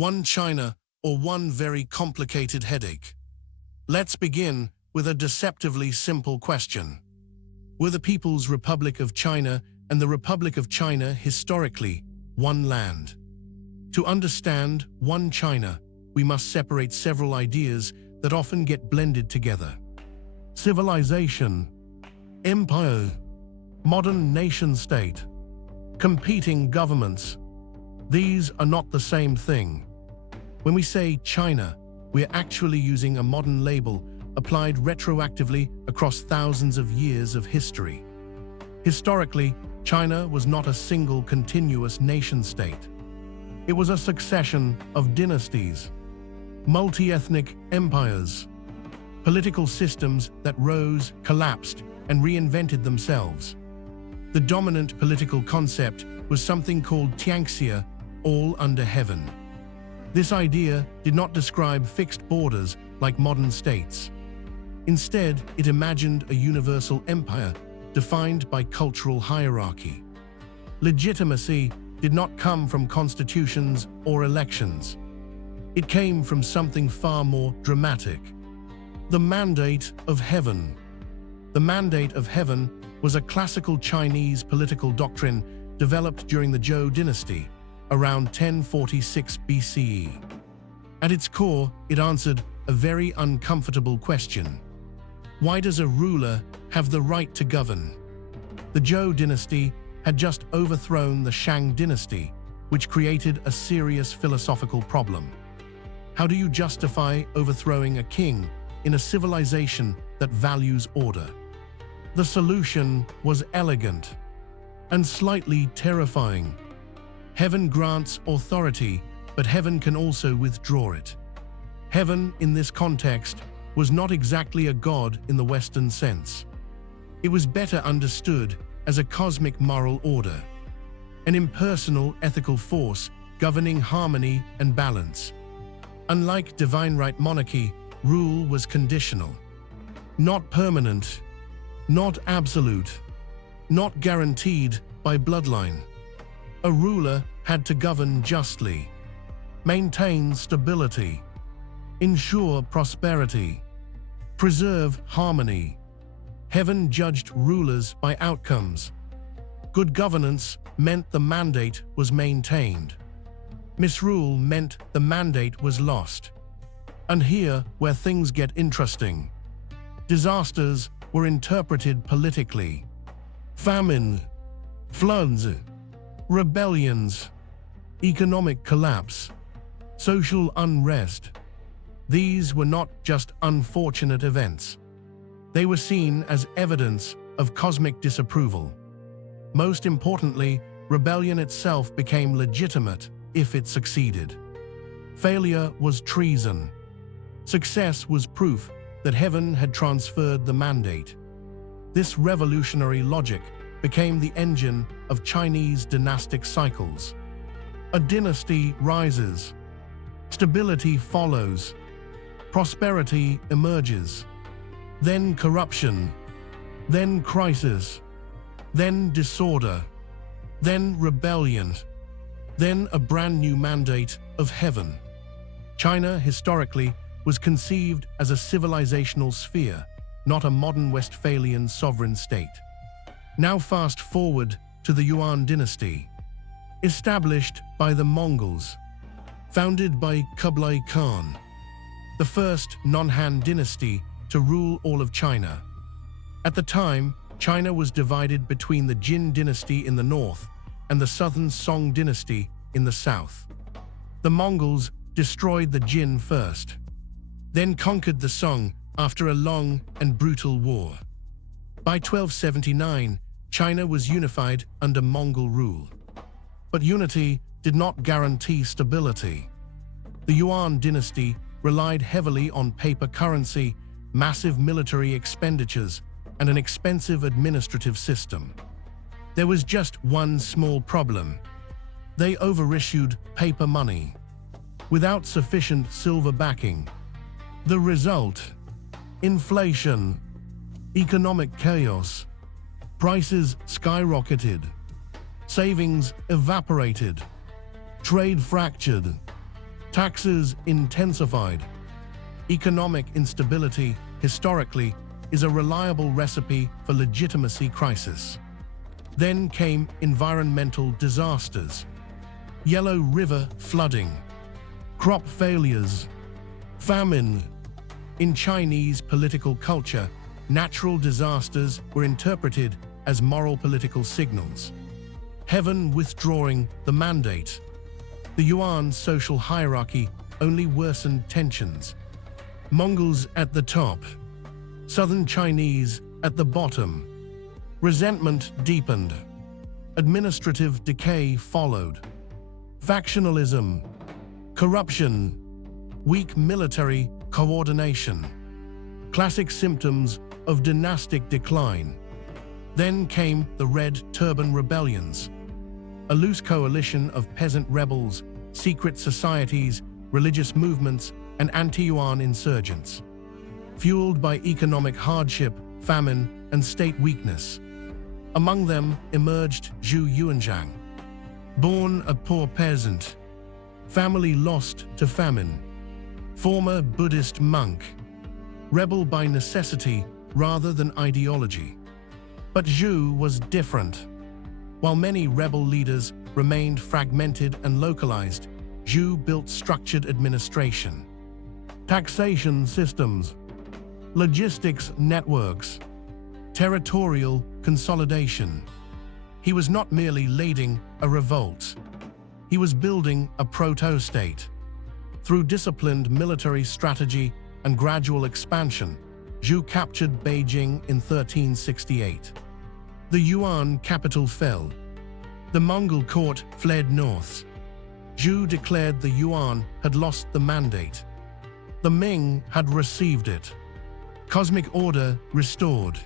one China, or one very complicated headache? Let's begin with a deceptively simple question. Were the People's Republic of China and the Republic of China historically one land? To understand one China, we must separate several ideas that often get blended together. Civilization, empire, modern nation-state, competing governments. These are not the same thing. When we say China, we're actually using a modern label applied retroactively across thousands of years of history. Historically, China was not a single continuous nation-state. It was a succession of dynasties, multi-ethnic empires, political systems that rose, collapsed, and reinvented themselves. The dominant political concept was something called Tianxia, all under heaven. This idea did not describe fixed borders like modern states. Instead, it imagined a universal empire defined by cultural hierarchy. Legitimacy did not come from constitutions or elections. It came from something far more dramatic: the mandate of heaven. The mandate of heaven was a classical Chinese political doctrine developed during the Zhou Dynasty, around 1046 BCE. At its core, it answered a very uncomfortable question. Why does a ruler have the right to govern? The Zhou Dynasty had just overthrown the Qing Dynasty, which created a serious philosophical problem. How do you justify overthrowing a king in a civilization that values order? The solution was elegant and slightly terrifying. Heaven grants authority, but heaven can also withdraw it. Heaven, in this context, was not exactly a god in the Western sense. It was better understood as a cosmic moral order, an impersonal ethical force governing harmony and balance. Unlike divine right monarchy, rule was conditional. Not permanent, not absolute, not guaranteed by bloodline. A ruler had to govern justly, maintain stability, ensure prosperity, preserve harmony. Heaven judged rulers by outcomes. Good governance meant the mandate was maintained. Misrule meant the mandate was lost. And here where things get interesting. Disasters were interpreted politically. Famine, floods, rebellions, economic collapse, social unrest. These were not just unfortunate events. They were seen as evidence of cosmic disapproval. Most importantly, rebellion itself became legitimate if it succeeded. Failure was treason. Success was proof that heaven had transferred the mandate. This revolutionary logic became the engine of Chinese dynastic cycles. A dynasty rises, stability follows, prosperity emerges, then corruption, then crisis, then disorder, then rebellion, then a brand new mandate of heaven. China, historically, was conceived as a civilizational sphere, not a modern Westphalian sovereign state. Now fast forward to the Yuan dynasty, established by the Mongols, founded by Kublai Khan, the first non-Han dynasty to rule all of China. At the time, China was divided between the Qing Dynasty in the north and the southern Song Dynasty in the south. The Mongols destroyed the Qing first, then conquered the Song after a long and brutal war. By 1279, China was unified under Mongol rule. But unity did not guarantee stability. The Yuan dynasty relied heavily on paper currency, massive military expenditures, and an expensive administrative system. There was just one small problem. They overissued paper money, without sufficient silver backing. The result: inflation, economic chaos, prices skyrocketed, savings evaporated, trade fractured. Taxes intensified. Economic instability, historically, is a reliable recipe for legitimacy crisis. Then came environmental disasters. Yellow River flooding, crop failures, famine. In Chinese political culture, natural disasters were interpreted as moral political signals. Heaven withdrawing the mandate. The Yuan social hierarchy only worsened tensions. Mongols at the top, Southern Chinese at the bottom. Resentment deepened. Administrative decay followed. Factionalism, corruption, weak military coordination. Classic symptoms of dynastic decline. Then came the Red Turban Rebellions, a loose coalition of peasant rebels, secret societies, religious movements, and anti-Yuan insurgents. Fueled by economic hardship, famine, and state weakness. Among them emerged Zhu Yuanzhang. Born a poor peasant, family lost to famine. Former Buddhist monk, rebel by necessity rather than ideology. But Zhu was different. While many rebel leaders remained fragmented and localized, Zhu built structured administration, taxation systems, logistics networks, territorial consolidation. He was not merely leading a revolt. He was building a proto-state. Through disciplined military strategy and gradual expansion, Zhu captured Beijing in 1368. The Yuan capital fell. The Mongol court fled north. Zhu declared the Yuan had lost the mandate. The Ming had received it. Cosmic order restored.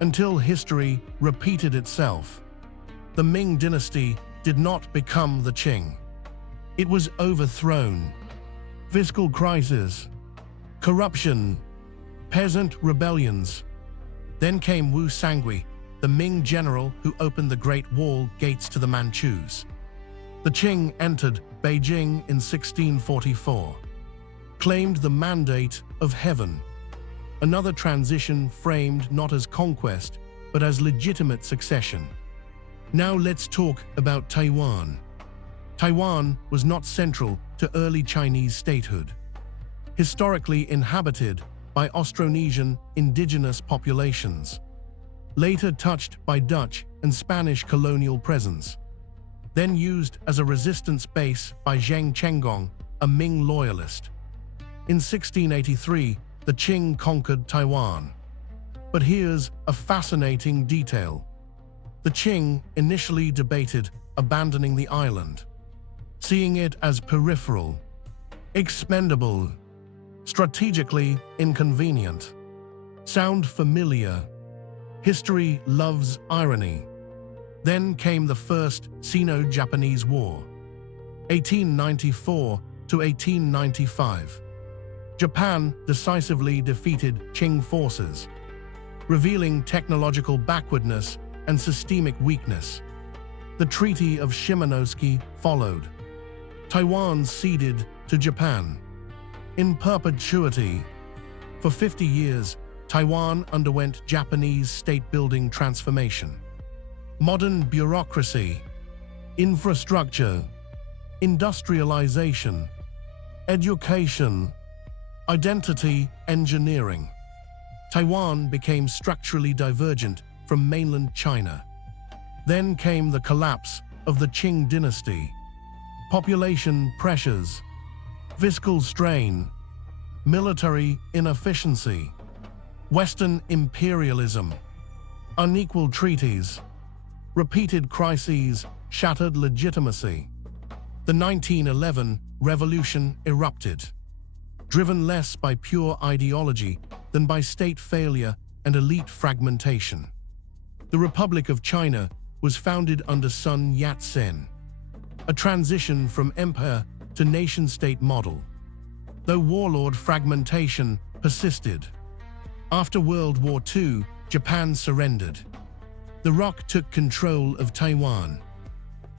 Until history repeated itself. The Ming dynasty did not become the Qing. It was overthrown. Fiscal crisis, corruption, peasant rebellions. Then came Wu Sangui, the Ming general who opened the Great Wall gates to the Manchus. The Qing entered Beijing in 1644, claimed the mandate of heaven. Another transition framed not as conquest, but as legitimate succession. Now let's talk about Taiwan. Taiwan was not central to early Chinese statehood. Historically inhabited by Austronesian indigenous populations, later touched by Dutch and Spanish colonial presence, then used as a resistance base by Zheng Chenggong, a Ming loyalist. In 1683, the Qing conquered Taiwan. But here's a fascinating detail. The Qing initially debated abandoning the island, seeing it as peripheral, expendable, strategically inconvenient. Sound familiar? History loves irony. Then came the First Sino-Japanese War, 1894 to 1895. Japan decisively defeated Qing forces, revealing technological backwardness and systemic weakness. The Treaty of Shimonoseki followed. Taiwan ceded to Japan. In perpetuity, for 50 years, Taiwan underwent Japanese state-building transformation. Modern bureaucracy, infrastructure, industrialization, education, identity engineering. Taiwan became structurally divergent from mainland China. Then came the collapse of the Qing Dynasty. Population pressures, fiscal strain, military inefficiency, Western imperialism, unequal treaties, repeated crises shattered legitimacy. The 1911 revolution erupted, driven less by pure ideology than by state failure and elite fragmentation. The Republic of China was founded under Sun Yat-sen, a transition from empire to nation-state model, though warlord fragmentation persisted. After World War II, Japan surrendered. The ROC took control of Taiwan.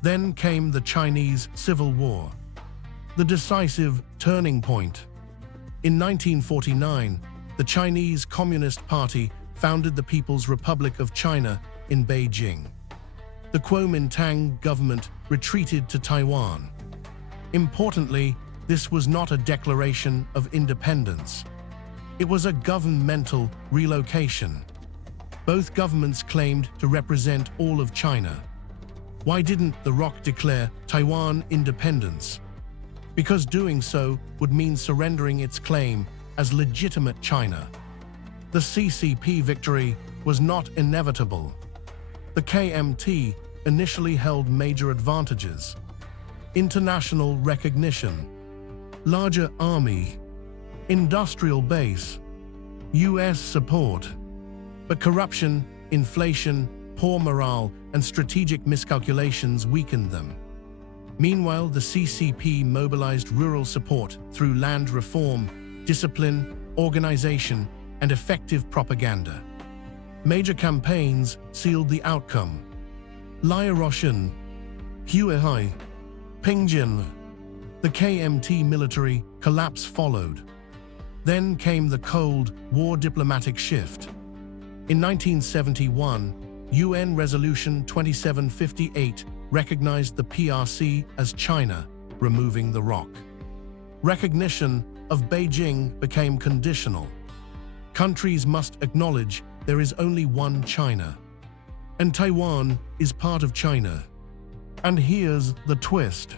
Then came the Chinese Civil War. The decisive turning point. In 1949, the Chinese Communist Party founded the People's Republic of China in Beijing. The Kuomintang government retreated to Taiwan. Importantly, this was not a declaration of independence. It was a governmental relocation. Both governments claimed to represent all of China. Why didn't the ROC declare Taiwan independence? Because doing so would mean surrendering its claim as legitimate China. The CCP victory was not inevitable. The KMT initially held major advantages: international recognition, larger army, industrial base, US support. But corruption, inflation, poor morale, and strategic miscalculations weakened them. Meanwhile, the CCP mobilized rural support through land reform, discipline, organization, and effective propaganda. Major campaigns sealed the outcome. Liaoroshan, Huihai, Pingjin. The KMT military collapse followed. Then came the Cold War diplomatic shift. In 1971, UN Resolution 2758 recognized the PRC as China, removing the ROC. Recognition of Beijing became conditional. Countries must acknowledge there is only one China, and Taiwan is part of China. And here's the twist.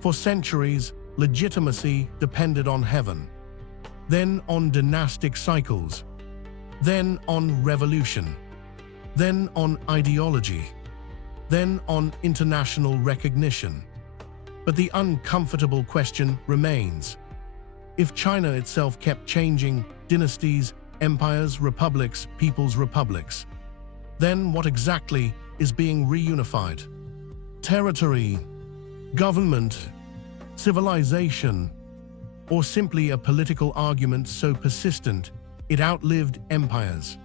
For centuries, legitimacy depended on heaven, then on dynastic cycles, then on revolution, then on ideology, then on international recognition. But the uncomfortable question remains. If China itself kept changing dynasties, empires, republics, people's republics, then what exactly is being reunified? Territory, government, civilization, or simply a political argument so persistent it outlived empires?